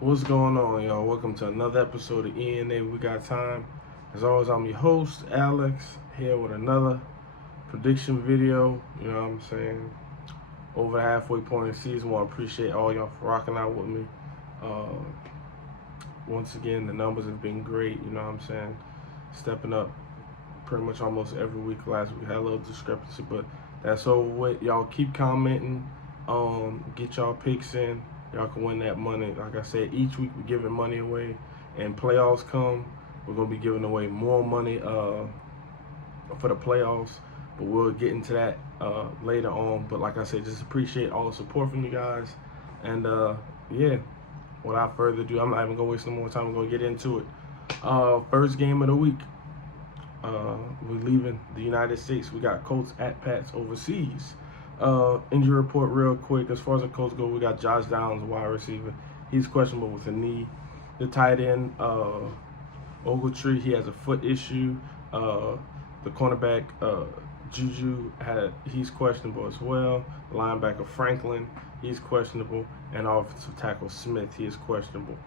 What's going on, y'all? Welcome to another episode of ENA We Got Time. As always, I'm your host, Alex, here with another prediction video. You know what I'm saying? Over the halfway point of the season, I appreciate all y'all for rocking out with me. Once again, the numbers have been great. You know what I'm saying? Stepping up pretty much almost every week. Last week had a little discrepancy, but that's over with. Y'all keep commenting. Get y'all picks in. Y'all can win that money. Like I said, each week we're giving money away, and playoffs come, we're gonna be giving away more money for the playoffs. But we'll get into that later on. But like I said, just appreciate all the support from you guys. And yeah, without further ado, I'm not even gonna waste no more time. I'm gonna get into it. First game of the week. We're leaving the United States. We got Colts at Pats overseas. Injury report real quick. As far as the Colts go, we got Josh Downs, wide receiver. He's questionable with a knee. The tight end, Ogletree, he has a foot issue. The cornerback, Juju, he's questionable as well. The linebacker, Franklin, he's questionable. And offensive tackle, Smith, he is questionable.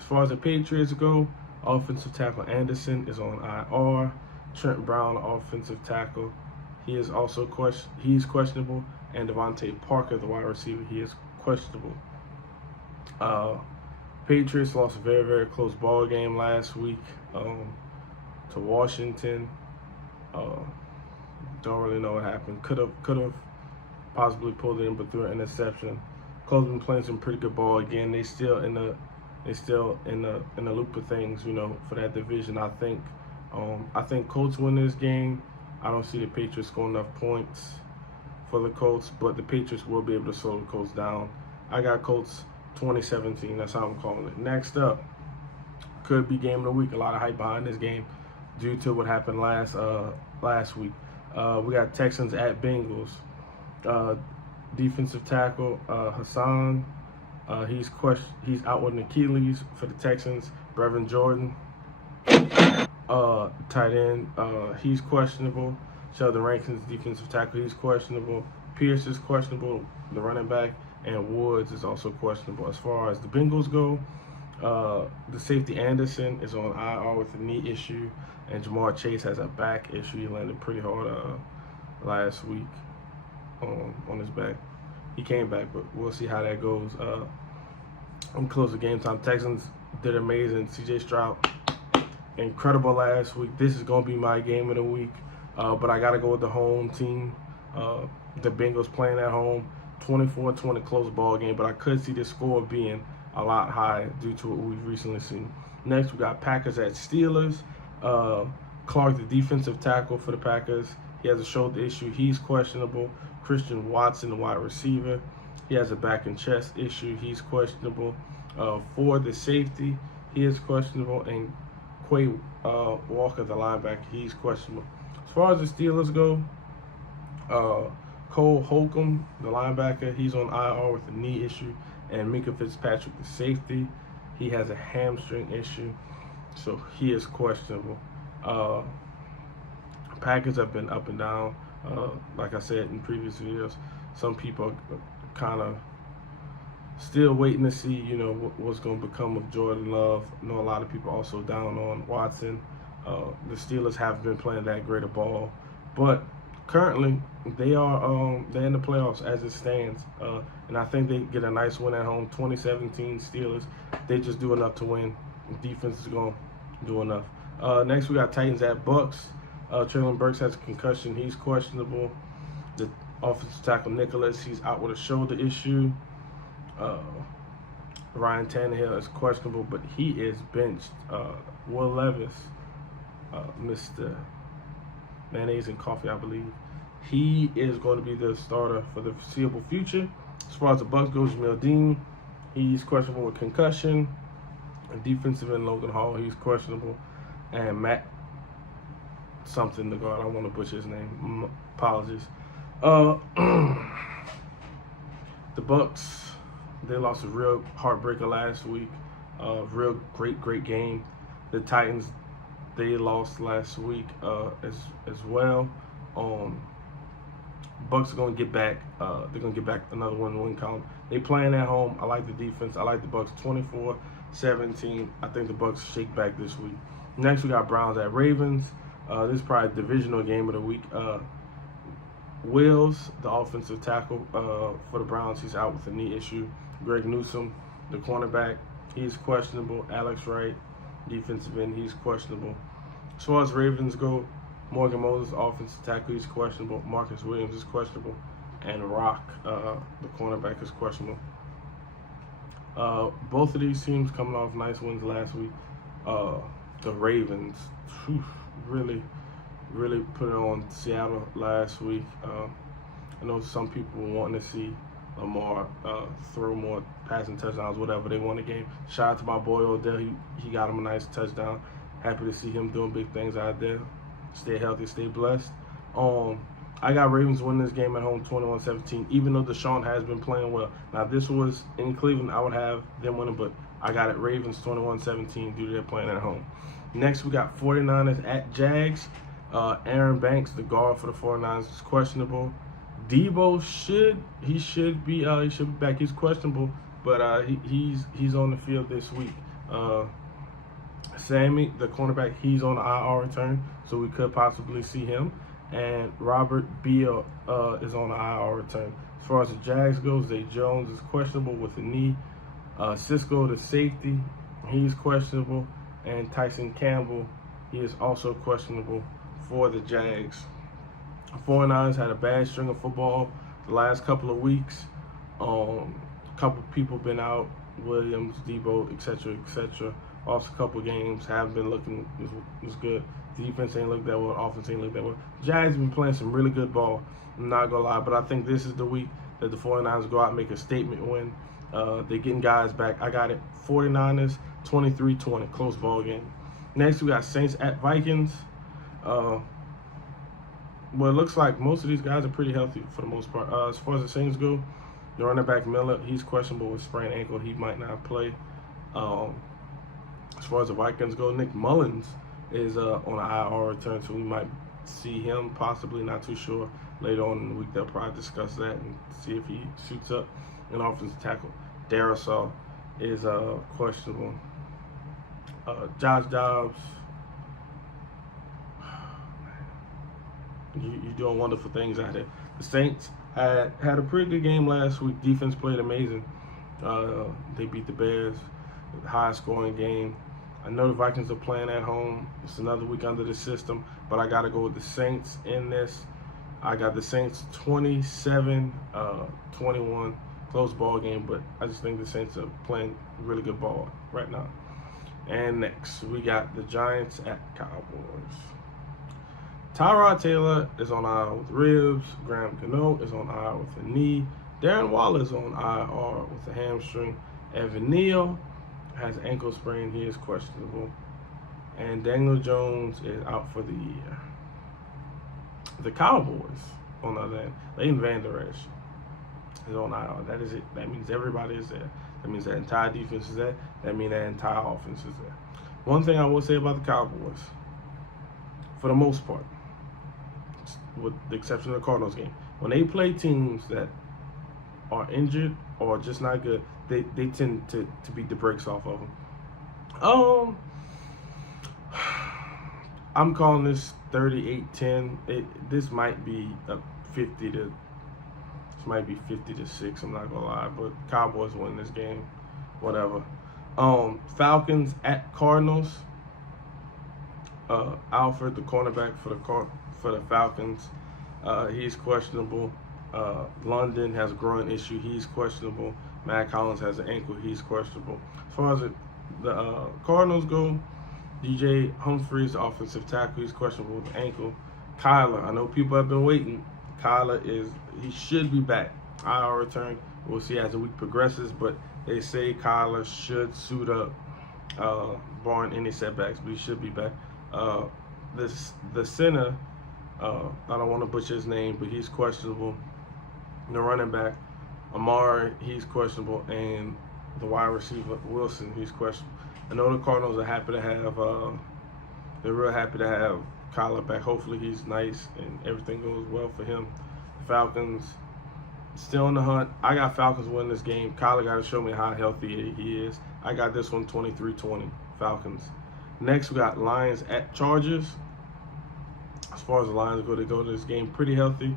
As far as the Patriots go, offensive tackle Anderson is on IR. Trent Brown, offensive tackle, he is also questionable. And Devontae Parker, the wide receiver, he is questionable. Patriots lost a very, very close ball game last week to Washington. Don't really know what happened. Could have possibly pulled it in, but threw an interception. Colts been playing some pretty good ball again. They still in the loop of things, you know, for that division. I think Colts win this game. I don't see the Patriots scoring enough points for the Colts, but the Patriots will be able to slow the Colts down. I got Colts 2017. That's how I'm calling it. Next up, could be game of the week. A lot of hype behind this game due to what happened last week. We got Texans at Bengals. Defensive tackle Hassan. He's out with an Achilles for the Texans. Brevin Jordan. Tight end, he's questionable. Sheldon Rankins, defensive tackle, he's questionable. Pierce is questionable, the running back, and Woods is also questionable. As far as the Bengals go, the safety Anderson is on IR with a knee issue, and Jamar Chase has a back issue. He landed pretty hard last week on his back. He came back, but we'll see how that goes. I'm close to game time. Texans did amazing. CJ Stroud, incredible last week. This is going to be my game of the week, but I got to go with the home team. The Bengals playing at home, 24-20 close ball game, but I could see the score being a lot higher due to what we've recently seen. Next, we got Packers at Steelers. Clark, the defensive tackle for the Packers, he has a shoulder issue. He's questionable. Christian Watson, the wide receiver, he has a back and chest issue. He's questionable. For the safety, he is questionable, and Quay Walker, the linebacker, he's questionable. As far as the Steelers go, Cole Holcomb, the linebacker, he's on IR with a knee issue, and Minka Fitzpatrick, the safety, he has a hamstring issue, so he is questionable. Packers have been up and down. Like I said in previous videos, some people are kind of still waiting to see, you know, what's going to become of Jordan Love. I know a lot of people also down on Watson. The Steelers haven't been playing that great a ball, but currently they're in the playoffs as it stands, and I think they get a nice win at home. 2017 Steelers, they just do enough to win. The defense is going to do enough. Next, we got Titans at Bucks. Traylon Burks has a concussion. He's questionable. The offensive tackle Nicholas, he's out with a shoulder issue. Ryan Tannehill is questionable, but he is benched. Will Levis, Mr. Mayonnaise and Coffee, I believe, he is going to be the starter for the foreseeable future. As far as the Bucks goes, Jamil Dean, he's questionable with concussion. And defensive end Logan Hall, he's questionable. And Matt something, the guard, I want to butcher his name. Apologies. The Bucks, they lost a real heartbreaker last week. Real great game. The Titans, they lost last week as well. Bucks are gonna get back. They're gonna get back another win column. They playing at home. I like the defense. I like the Bucks 24 21-17. I think the Bucs shake back this week. Next, we got Browns at Ravens. This is probably a divisional game of the week. Wills, the offensive tackle for the Browns, he's out with a knee issue. Greg Newsome, the cornerback, he's questionable. Alex Wright, defensive end, he's questionable. As far as Ravens go, Morgan Moses, offensive tackle, he's questionable. Marcus Williams is questionable. And Rock, the cornerback, is questionable. Both of these teams coming off nice wins last week. The Ravens, really put it on Seattle last week. I know some people wanting to see Lamar throw more passing touchdowns, whatever. They won the game. Shout out to my boy Odell. He got him a nice touchdown. Happy to see him doing big things out there. Stay healthy, stay blessed. I got Ravens winning this game at home 21-17, even though Deshaun has been playing well. Now, if this was in Cleveland, I would have them winning, but I got it Ravens 21-17 due to their playing at home. Next, we got 49ers at Jags. Aaron Banks, the guard for the 49ers, is questionable. Debo should be back. He's questionable, but he's on the field this week. Sammy, the cornerback, he's on the IR return, so we could possibly see him. And Robert Beal is on the IR return. As far as the Jags goes, Zay Jones is questionable with a knee. Cisco, the safety, he's questionable. And Tyson Campbell, he is also questionable for the Jags. 49ers had a bad string of football the last couple of weeks. A couple people been out, Williams, Debo, etc. Lost a couple games, haven't been looking as good. Defense ain't looked that well, offense ain't looked that well. Jags been playing some really good ball, I'm not gonna lie, but I think this is the week that the 49ers go out and make a statement win. They're getting guys back. I got it 49ers 23-20, close ball game. Next, we got Saints at Vikings. Well, it looks like most of these guys are pretty healthy for the most part. As far as the Saints go, the running back Miller, he's questionable with sprained ankle. He might not play. As far as the Vikings go, Nick Mullins is on an IR return, so we might see him, possibly, not too sure. Later on in the week, they'll probably discuss that and see if he suits up. An offensive tackle, Darisaw, is questionable. Josh Dobbs, you're doing wonderful things out there. The Saints had a pretty good game last week. Defense played amazing. They beat the Bears, high scoring game. I know the Vikings are playing at home. It's another week under the system, but I got to go with the Saints in this. I got the Saints 27-21, close ball game, but I just think the Saints are playing really good ball right now. And next, we got the Giants at Cowboys. Tyrod Taylor is on IR with ribs. Graham Gano is on IR with a knee. Darren Waller is on IR with a hamstring. Evan Neal has ankle sprain. He is questionable. And Daniel Jones is out for the year. The Cowboys, on the other hand, Leighton Vander Esch is on IR. That is it. That means everybody is there. That means that entire defense is there. That means that entire offense is there. One thing I will say about the Cowboys, for the most part, with the exception of the Cardinals game, when they play teams that are injured or just not good, they tend to beat the brakes off of them. I'm calling this 38-10. This might be a 50-6. I'm not gonna lie, but Cowboys win this game. Whatever. Falcons at Cardinals. Alfred, the cornerback for the Falcons, he's questionable. London has a groin issue. He's questionable. Matt Collins has an ankle. He's questionable. As far as the Cardinals go, DJ Humphries, the offensive tackle, he's questionable with an ankle. Kyler, I know people have been waiting. He should be back. IR return. We'll see as the week progresses, but they say Kyler should suit up, barring any setbacks, but he should be back. The center, I don't want to butcher his name, but he's questionable. The running back, Amari, he's questionable, and the wide receiver, Wilson, he's questionable. I know the Cardinals are happy to have, they're real happy to have Kyler back. Hopefully he's nice and everything goes well for him. The Falcons, still in the hunt. I got Falcons winning this game. Kyler got to show me how healthy he is. I got this one 23-20, Falcons. Next, we got Lions at Chargers. As far as the Lions go, they go to this game pretty healthy.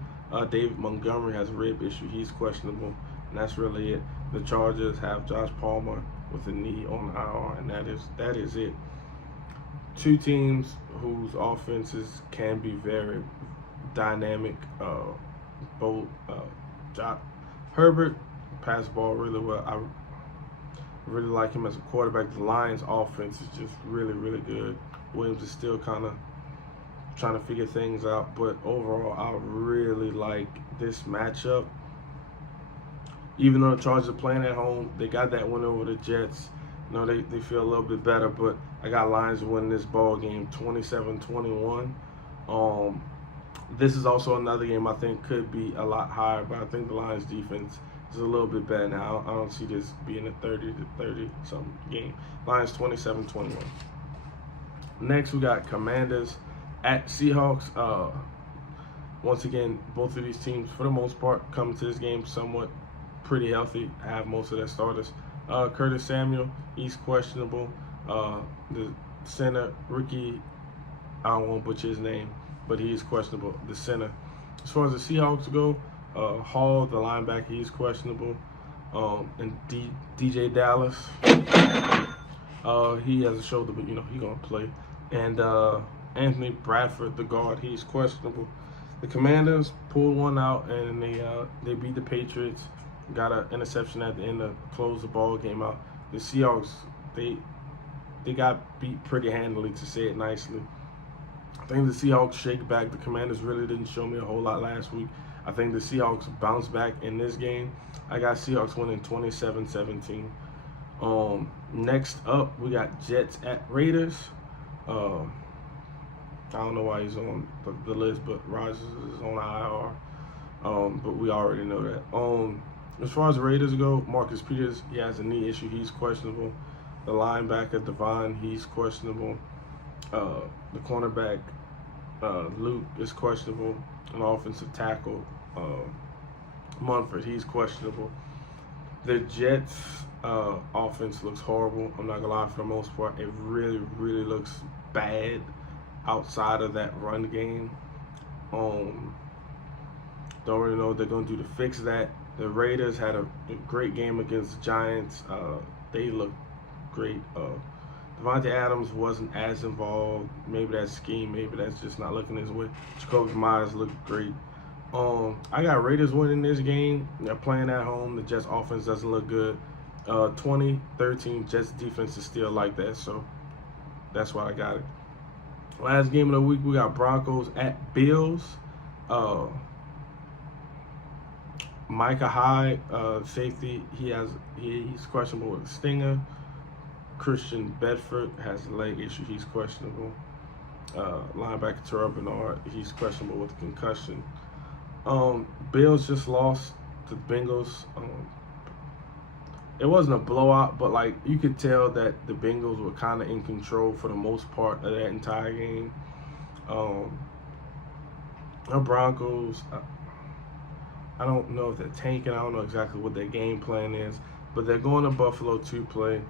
David Montgomery has a rib issue. He's questionable, and that's really it. The Chargers have Josh Palmer with a knee on the IR, and that is it. Two teams whose offenses can be very dynamic. Both Herbert passed the ball really well. I really like him as a quarterback. The Lions' offense is just really, really good. Williams is still kind of trying to figure things out, but overall, I really like this matchup. Even though the Chargers are playing at home, they got that win over the Jets. You know, they feel a little bit better, but I got Lions winning this ball game 27-21. This is also another game I think could be a lot higher, but I think the Lions defense is a little bit better now. I don't see this being a 30-30 something game. Lions 27-21. Next, we got Commanders at Seahawks. Once again, both of these teams, for the most part, come to this game somewhat pretty healthy, have most of their starters. Curtis Samuel, he's questionable. The center, Ricky, I don't want to butcher his name, but he's questionable, the center. As far as the Seahawks go, Hall, the linebacker, he's questionable. And DJ Dallas, he has a shoulder, but, you know, he's going to play. And Anthony Bradford, the guard, he's questionable. The Commanders pulled one out, and they beat the Patriots. Got an interception at the end to close the ball game out. The Seahawks, they got beat pretty handily, to say it nicely. I think the Seahawks shake back. The Commanders really didn't show me a whole lot last week. I think the Seahawks bounce back in this game. I got Seahawks winning 27-17. Next up, we got Jets at Raiders. I don't know why he's on the list, but Rodgers is on IR. But we already know that. As far as the Raiders go, Marcus Peters, he has a knee issue. He's questionable. The linebacker, Devon, he's questionable. The cornerback, Luke, is questionable. An offensive tackle, Munford, he's questionable. The Jets' offense looks horrible. I'm not going to lie, for the most part. It really, really looks bad outside of that run game. Don't really know what they're going to do to fix that. The Raiders had a great game against the Giants. They looked great. Devontae Adams wasn't as involved. Maybe that's scheme. Maybe that's just not looking his way. Jacoby Myers looked great. I got Raiders winning this game. They're playing at home. The Jets offense doesn't look good. 20-13. Jets defense is still like that, so that's why I got it. Last game of the week, we got Broncos at Bills. Micah Hyde, safety, he's questionable with a stinger. Christian Bedford has a leg issue, he's questionable. Linebacker Terrell Bernard, he's questionable with a concussion. Bills just lost to the Bengals. It wasn't a blowout, but like you could tell that the Bengals were kind of in control for the most part of that entire game. The Broncos, I don't know if they're tanking. I don't know exactly what their game plan is, but they're going to Buffalo to play.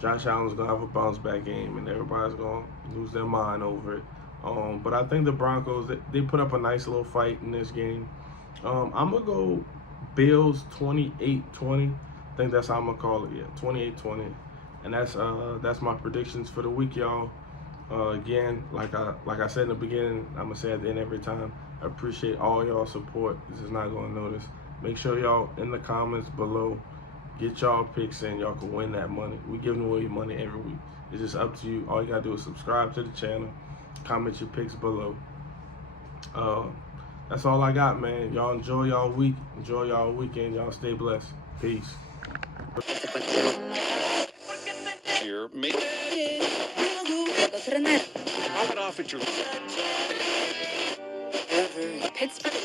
Josh Allen's going to have a bounce-back game, and everybody's going to lose their mind over it. But I think the Broncos, they put up a nice little fight in this game. I'm going to go Bills 28-20. I think that's how I'm going to call it, yeah, 28-20. And that's my predictions for the week, y'all. Again, like I said in the beginning, I'm going to say at the end every time, I appreciate all y'all support. This is not going to notice. Make sure y'all in the comments below, get y'all picks in. Y'all can win that money. We giving away money every week. It's just up to you. All you got to do is subscribe to the channel, comment your picks below. That's all I got, man. Y'all enjoy y'all week. Enjoy y'all weekend. Y'all stay blessed. Peace. Here, make it off at your Pittsburgh.